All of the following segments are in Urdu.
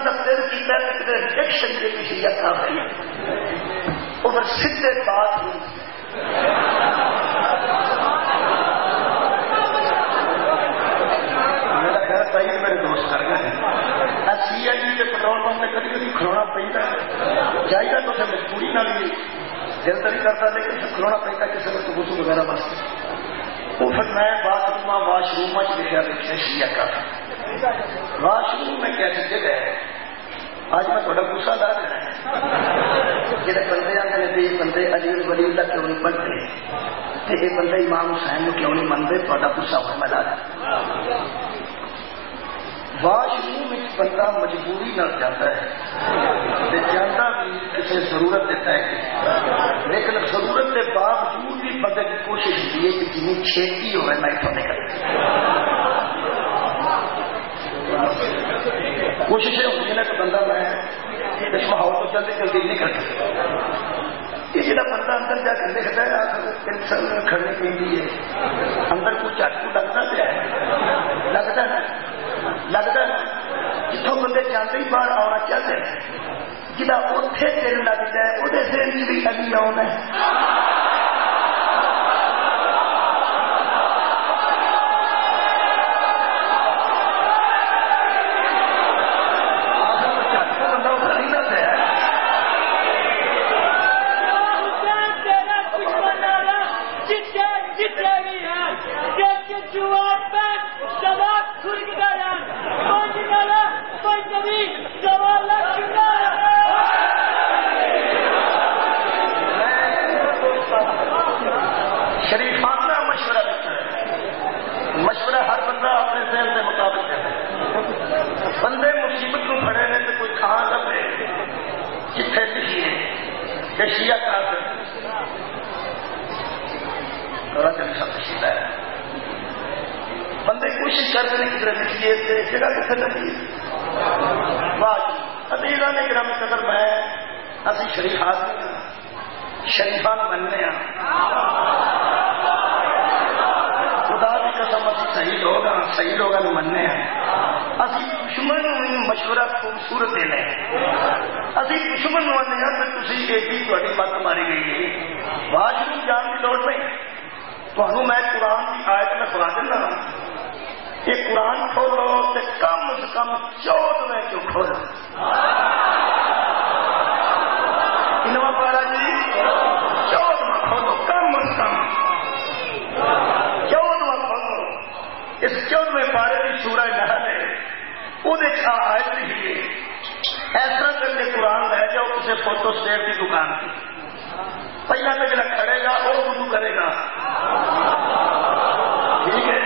انہوں کا دل کیتا ہے کہ ریجیکشن کی شریعت کا ہے ادھر سیدھے بات ہوئی میرا خیر صحیح میرے دوست کر گئے سی آئی ڈی کے پٹرول پمپ میں کبھی کبھی کھلونا پہنتا ہے چاہیے تو اسے مجبوری نہ لی دل تو نہیں کرتا لیکن کھلونا پہنتا کسی میں تو غسل وغیرہ بس وہ پھر میں بات روم واش روم لکھا دیکھا شیعہ کا واش روم میں کیسی جگہ ہے آج میں تھوڑا غصہ لا دینا ہے جہاں بندے آتے ہیں یہ بندے علی ولی اللہ کیوں نہیں پڑھتے یہ بندے امام حسین کو کیوں نہیں منتے تھوڑا غصہ ہوا میں لا دینا واش روم بندہ مجبوری نہ جاتا ہے جانا بھی کسی ضرورت دیتا ہے لیکن ضرورت کے باوجود بھی بندے کی کوشش ہوتی ہے کہ جتنی چھیتی ہوئے میں اتنا نکل کوششیں ہوتی ہیں کہ بندہ میں اس ماحول کو جلدی جلدی نہیں کر سکتا یہ جہاں بندہ اندر جا کے دیکھتا ہے انسان کھڑنے کے لیے اندر کچھ چاٹو لگتا پیا ہے لگتا ہے جتوں بندے جاتے ہی باہر آنا چاہتے ہیں جہاں اتنے دل لگتا ہے وہ دل بھی علی آنا ہے شریفانہ مشورہ دیتا ہے مشورہ ہر بندہ اپنے ذہن کے مطابق دیتا ہے بندے مصیبت کو کھڑے ہیں تو کوئی کھان لگے جتنے لکھیے کہ شیعہ کافر تھوڑا دل سب شیعہ ہے بندے کوشش کرتے ہیں کدھر لکھیے جگہ کتنے لگیے بات عزیزہ نے گرامی قدر میں اسی شریف آدمی شریفان مننے ہیں خدا کی قسم اسی صحیح لوگ مننے ہیں اسی دشمن مشورہ خوبصورت دینے اسی دشمن مننے ہیں کہ تھی ایڈی تاری مت ماری گئی ہے واش روم جان کی لوڑ نہیں تمہیں میں قرآن کی آیت میں سنا دینا یہ قرآن کھولو تو کم از کم 14 جو کھولو انواں پارا جی 14 کھولو کم از کم 14 کھولو اس 14ویں پارے کی سورہ نحل ہے وہ آیت لکھی ہے ایسا کر کے قرآن لے جاؤ کسی فوٹو اسٹیٹ کی دکان کی پہلا تو جڑا کھڑے گا وہ وضو کرے گا ٹھیک ہے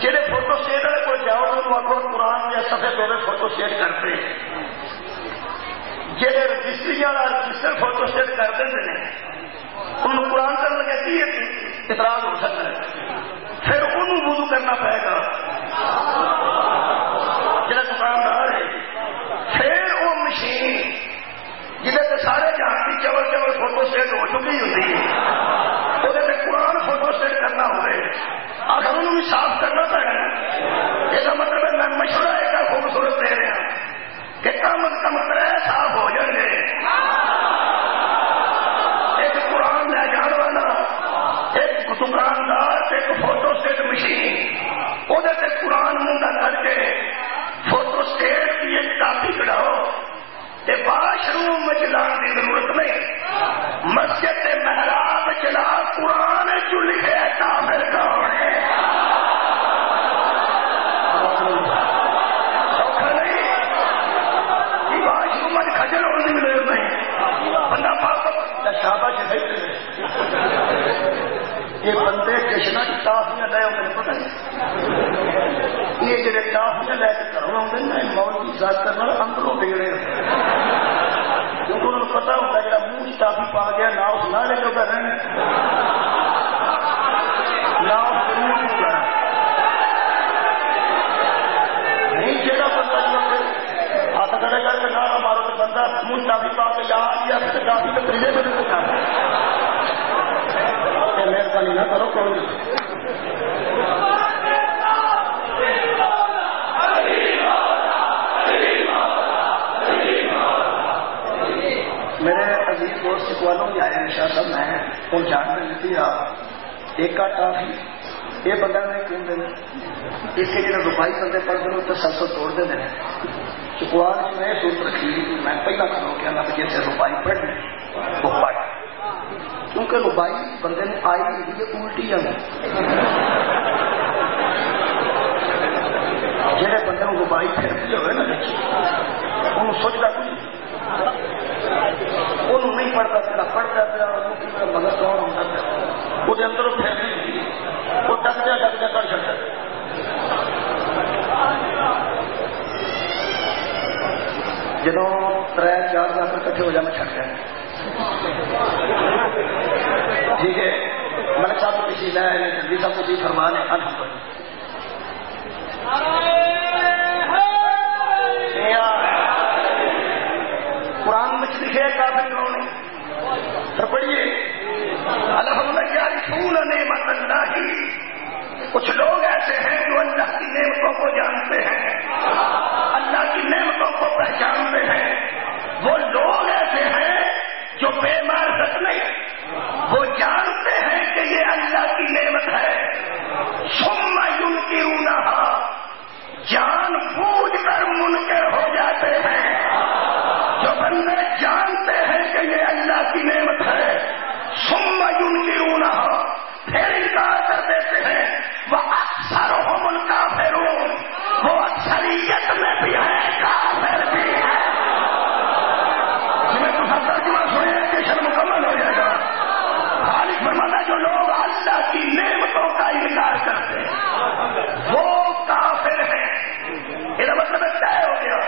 جہے فوٹو اسٹیٹ والے کو جاؤ تو آخو قرآن یا سفے دورے فوٹو اسٹیٹ کرتے جہے رجسٹری والا رجسٹر فوٹو اسٹیٹ کرتے ہیں ان قرآن کرنے لگے کی اعتراض ہو سکتا ہے پھر انہوں وضو کرنا پڑے گا جہاں دکاندار ہے پھر وہ مشین جہاں سارے جہاں کی چول فوٹو اسٹیٹ ہو چکی ہوتی ہے وہ قرآن فوٹو اسٹیٹ کرنا ہوئے آخر انہوں بھی صاف کرنا پڑے گا یہ مطلب ہے میں مشورہ ایک خوبصورت دے رہا کہ کم از کم 3 صاف ہو جائیں گے ایک قرآن لے جان والا ایک دکاندار ایک فوٹو اسٹیٹ مشین وہ قرآن منگا کر کے فوٹو اسٹیٹ کی ایک کاپی کਢاؤ واش روم میں جلان کی ضرورت نہیں مسجد محراب چلا قرآن جو لکھے کافر کون ہے سوکھا نہیں واش روم میں کھجل ہونے کی ضرورت نہیں بندہ پاپ شاباش یہ بندے کشنا کی ٹافیاں لے آتے ہیں پتہ نہیں یہ جڑے ٹافیاں لے کے گھروں آتے ہیں نا مول کی ذات کرنا اندروں بگڑے کیونکہ انہوں نے پتا ہوتا ہے جا منہ کی ٹافی پا گیا نہ اس نالے جو کر رہے ہیں نہ اس منہ کی کر نہیں جہاں بندہ جو ہاتھ کھڑے کر کے نہ مارو تو بندہ منہ ٹافی پا کے یا ٹافی کے تریجے میں نہیں کر مہربانی نہ کرو کوئی دوست چکوالوں بھی آیا شاہ صاحب میں ان جان میں لیتی ایک کا ٹافی یہ بندہ میں کیوں دیں اس کے لیے روپائی بندے پڑھتے ہیں تو 700 توڑ دے دیں چکوال میں یہ سوچ رکھی میں پہلا کھلو کے اللہ جیسے روپائی پڑھنی وہ پڑھ کیونکہ روپائی بندے نے آئی ہوئی ہے الٹی جانا جہے بندے کو روپائی پھرتی ہوئے نا انہوں سوچتا کچھ انہوں نہیں پڑھتا پہلا پڑھتا پیا مگر کون ہوتا پیا وہ اندر پھر وہ ڈکدیا کر چڑھتا جدو 3-4 لاکھ کٹھے ہو جانا چھٹ گئے ٹھیک ہے ملک صاحب کو کسی ہے جلدی صاحب کو جی فرما لیں قرآن میں لکھے کافر کون ہے سر پڑھیے الحمدللہ نعمت اللہ کچھ لوگ ایسے ہیں جو اللہ کی نعمتوں کو جانتے ہیں اللہ کی نعمتوں کو پہچانتے ہیں وہ لوگ ایسے ہیں جو بے معرفت نہیں وہ جانتے ہیں کہ یہ اللہ کی نعمت ہے ثم ينکرونها جان بوجھ کر منکر ہو جاتے ہیں جو بندے جانتے ہیں کہ یہ اللہ کی نعمت ہے ثم ينکرونها پھر انکار کر دیتے ہیں وَأَكْثَرُهُمُ الْكَافِرُونَ وہ اکثریت میں بھی ہے کافر بھی ہے جنہیں تو سب ترجمہ سنے ایجوکیشن مکمل ہو جائے گا خالق فرماتا جو لوگ اللہ کی نعمتوں کا انکار کرتے ہیں وہ کافر ہیں یہ مطلب طے ہو گیا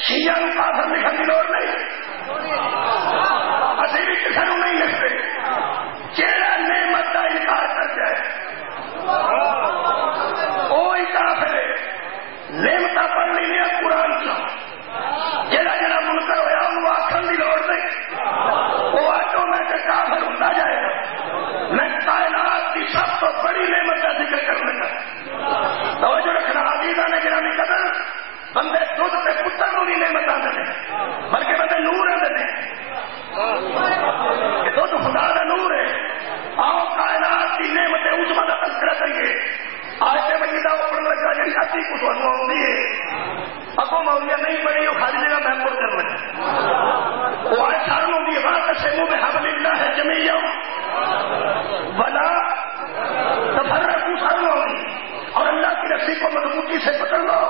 شیعہ کو کافر لکھنے کی لوڑ نہیں اسی بھی کسی کو نہیں لکھتے چہرہ نعمت کا انکار کر جائے کوئی کافر نعمت پڑھ لینی قرآن کا جہاں جہاں منکر ہوا انہوں آخر کی لوڑ نہیں وہ آٹومیٹک کافر ہوتا جائے گا میں کائنات کی سب تو بڑی نعمت کا ذکر کرنے کا توجہ رکھنا عزیزاں نے گرامی قدر بندے دودھ سے پتر کو نہیں نعمت آتے ہیں بلکہ بندے نور آتے ہیں دودھ خدا کا نور ہے آؤ کائنات کی نعمتیں عظمیٰ کا تذکرہ کریے آج سے مجیدہ اوپر لگا جی اسی کچھ ہوتی ہے اگوں مولیاں نہیں پڑی وہ خالی جگہ محفوظ کرنا وہ آج سارن ہوتی ہے بات سے منہ میں حبل اللہ ہے جمیع ولا تفرقوا سارن ہوگی اور اللہ کی رسی کو مضبوطی سے پکڑ لو